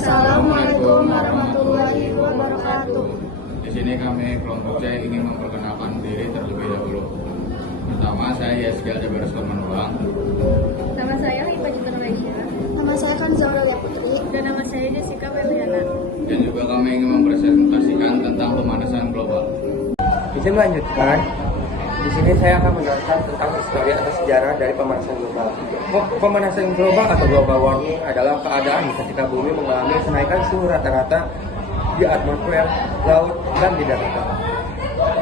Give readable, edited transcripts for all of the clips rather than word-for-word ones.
Assalamualaikum warahmatullahi wabarakatuh. Di sini kami kelompok C ingin memperkenalkan diri terlebih dahulu. Pertama, saya Yasgil Jabarus Manulang. Nama saya Ipa Jutan Malaysia. Nama saya Kanzauralia Putri. Dan nama saya Jessica Febriana. Dan juga kami ingin mempresentasikan tentang pemanasan global. Izin melanjutkan. Di sini saya akan menjelaskan tentang histori atau sejarah dari pemanasan global. Pemanasan global atau global warming adalah keadaan ketika bumi mengalami kenaikan suhu rata-rata di atmosfer, laut, dan di daratan.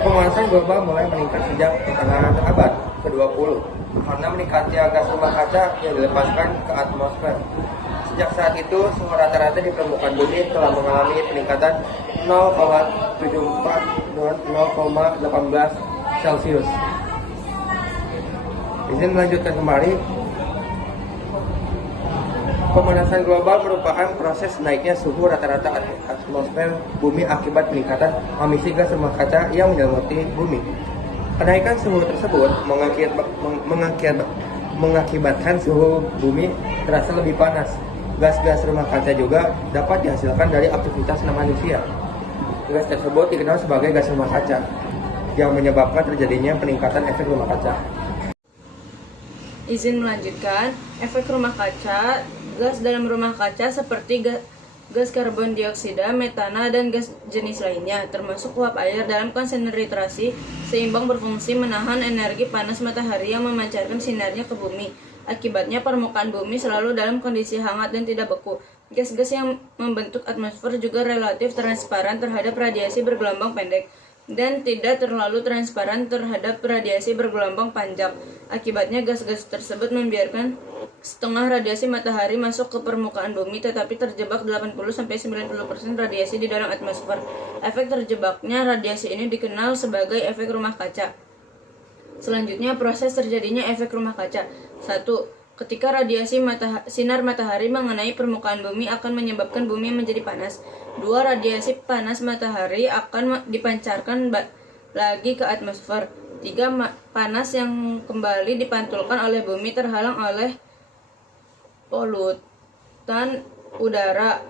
Pemanasan global mulai meningkat sejak pertengahan abad ke-20 karena meningkatnya gas rumah kaca yang dilepaskan ke atmosfer. Sejak saat itu, suhu rata-rata di permukaan bumi telah mengalami peningkatan 0,74 dan 0,18 Celcius. Izin melanjutkan kembali. Pemanasan global merupakan proses naiknya suhu rata-rata atmosfer bumi akibat peningkatan emisi gas rumah kaca yang menyelimuti bumi. Kenaikan suhu tersebut mengakibatkan suhu bumi terasa lebih panas. Gas-gas rumah kaca juga dapat dihasilkan dari aktivitas manusia. Gas tersebut dikenal sebagai gas rumah kaca yang menyebabkan terjadinya peningkatan efek rumah kaca. Izin melanjutkan, efek rumah kaca, gas dalam rumah kaca seperti gas karbon dioksida, metana, dan gas jenis lainnya, termasuk uap air dalam konsentrasi seimbang berfungsi menahan energi panas matahari yang memancarkan sinarnya ke bumi. Akibatnya permukaan bumi selalu dalam kondisi hangat dan tidak beku. Gas-gas yang membentuk atmosfer juga relatif transparan terhadap radiasi bergelombang pendek dan tidak terlalu transparan terhadap radiasi bergelombang panjang. Akibatnya gas-gas tersebut membiarkan setengah radiasi matahari masuk ke permukaan bumi tetapi terjebak 80-90% radiasi di dalam atmosfer. Efek terjebaknya radiasi ini dikenal sebagai efek rumah kaca. Selanjutnya, proses terjadinya efek rumah kaca. 1. Ketika radiasi sinar matahari mengenai permukaan bumi akan menyebabkan bumi menjadi panas. 2. Radiasi panas matahari akan dipancarkan lagi ke atmosfer. 3. Panas yang kembali dipantulkan oleh bumi terhalang oleh polutan udara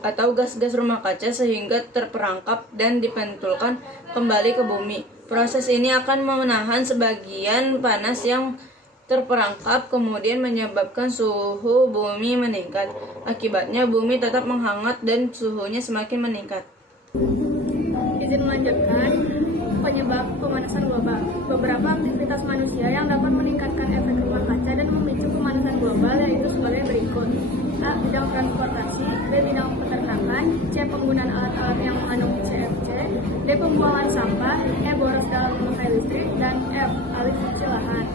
atau gas-gas rumah kaca sehingga terperangkap dan dipantulkan kembali ke bumi. Proses ini akan menahan sebagian panas yang terperangkap, kemudian menyebabkan suhu bumi meningkat. Akibatnya bumi tetap menghangat dan suhunya semakin meningkat. Izin melanjutkan, penyebab pemanasan global. Beberapa aktivitas manusia yang dapat meningkatkan efek rumah kaca dan memicu pemanasan global yaitu sebagai berikut. A. Bidang transportasi. B. Bidang peternakan. C. Penggunaan alat-alat yang mengandung CFC. D. Pembuangan sampah. E. Boros dalam memakai listrik. Dan F. Alih fungsi lahan.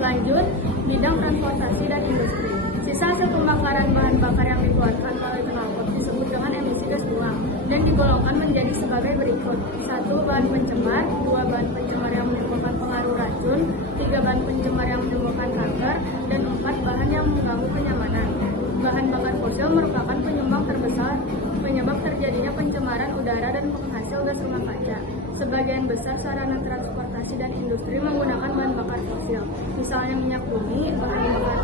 Lanjut, bidang transportasi dan industri. Sisa hasil pembakaran bahan bakar yang dikeluarkan melalui knalpot disebut dengan emisi gas buang dan digolongkan menjadi sebagai berikut. 1. Bahan pencemar. 2. Bahan pencemar yang menimbulkan pengaruh racun. 3. Bahan pencemar yang menimbulkan kanker. Dan 4. Bahan yang mengganggu kenyamanan. Bahan bakar fosil merupakan penyumbang terbesar penyebab terjadinya pencemaran udara dan penghasil gas rumah kaca. Sebagian besar sarana transportasi dan industri menggunakan bahan bakar fosil. Misalnya minyak bumi, bahan bakar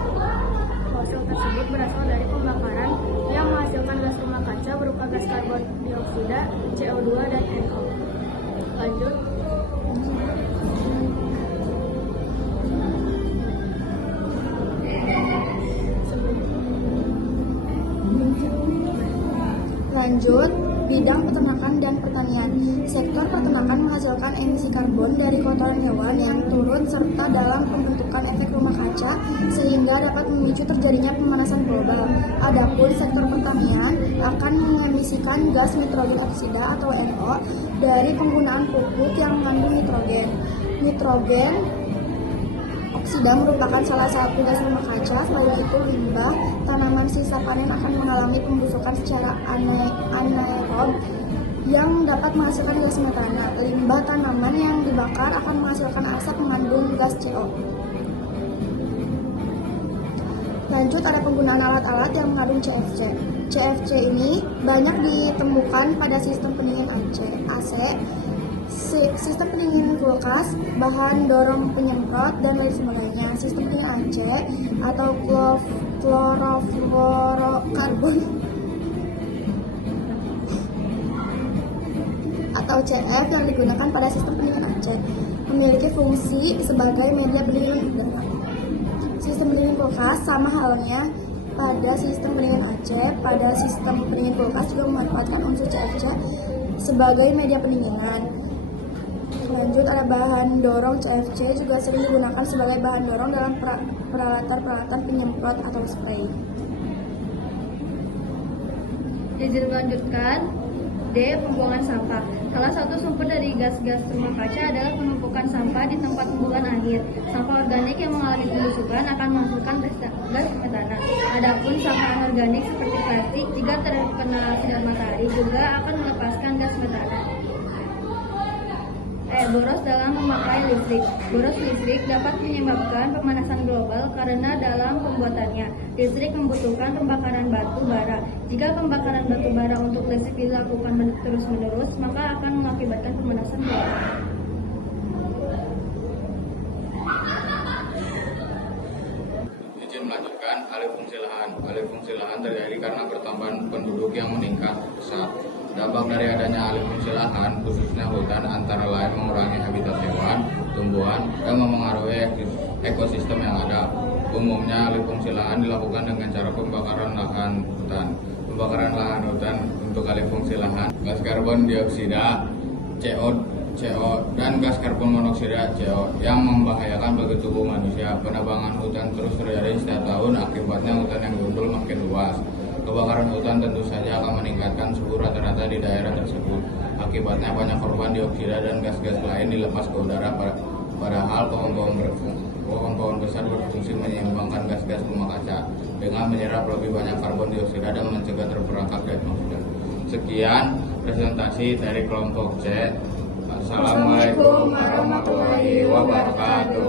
fosil tersebut berasal dari pembakaran yang menghasilkan gas rumah kaca berupa gas karbon dioksida, CO2, dan NO. Lanjut. Lanjut, bidang peternakan dan pertanian. Sektor peternakan menghasilkan emisi karbon dari kotoran hewan yang turun serta dalam pembentukan efek rumah kaca sehingga dapat memicu terjadinya pemanasan global. Adapun sektor pertanian akan mengemisikan gas nitrogen oksida atau NO dari penggunaan pupuk yang mengandung nitrogen. Nitrogen oksida merupakan salah satu gas rumah kaca. Selain itu, limbah tanaman sisa panen akan mengalami pembusukan secara anaerob yang dapat menghasilkan gas metana. Limbah tanaman yang dibakar akan menghasilkan asap mengandung gas CO. Lanjut, ada penggunaan alat-alat yang mengandung CFC. CFC ini banyak ditemukan pada sistem pendingin AC, sistem pendingin kulkas, bahan dorong penyemprot, dan lain sebagainya. Sistem pendingin AC atau klorofluorokarbon atau CF yang digunakan pada sistem pendingin Aceh memiliki fungsi sebagai media pendingin udara. Sistem pendingin kulkas sama halnya pada sistem pendingin Aceh. Pada sistem pendingin kulkas juga memanfaatkan unsur CFC sebagai media pendinginan. Lanjut, ada bahan dorong. CFC juga sering digunakan sebagai bahan dorong dalam peralatan penyemprot atau spray. Izin melanjutkan. D. Pembuangan sampah. Salah satu sumber dari gas-gas rumah kaca adalah penumpukan sampah di tempat pembuangan akhir. Sampah organik yang mengalami pembusukan akan menghasilkan gas metana. Adapun sampah anorganik seperti plastik jika terkena sinar matahari juga akan melepaskan gas metana. Boros dalam memakai listrik. Boros listrik dapat menyebabkan pemanasan global karena dalam pembuatannya, listrik membutuhkan pembakaran batu bara. Jika pembakaran batu bara untuk listrik dilakukan terus-menerus, maka akan mengakibatkan pemanasan global. Izin melanjutkan. Alih fungsi lahan. Alih fungsi lahan terjadi karena pertambahan penduduk yang meningkat pesat. Dampak dari adanya alih fungsi lahan, khususnya hutan, antara lain mengurangi habitat hewan, tumbuhan, dan memengaruhi ekosistem yang ada. Umumnya alih fungsi lahan dilakukan dengan cara pembakaran lahan hutan. Pembakaran lahan hutan untuk alih fungsi lahan, gas karbon dioksida CO dan gas karbon monoksida CO yang membahayakan bagi tubuh manusia. Penebangan hutan terus terjadi setiap tahun, akibatnya hutan yang gundul makin luas. Kebakaran hutan tentu saja akan meningkatkan suhu rata-rata di daerah tersebut. Akibatnya banyak korban dioksida dan gas-gas lain dilepas ke udara. Padahal pohon-pohon besar berfungsi menyeimbangkan gas-gas rumah kaca dengan menyerap lebih banyak karbon dioksida dan mencegah terperangkap di atmosfer. Sekian presentasi dari kelompok C. Assalamualaikum warahmatullahi wabarakatuh.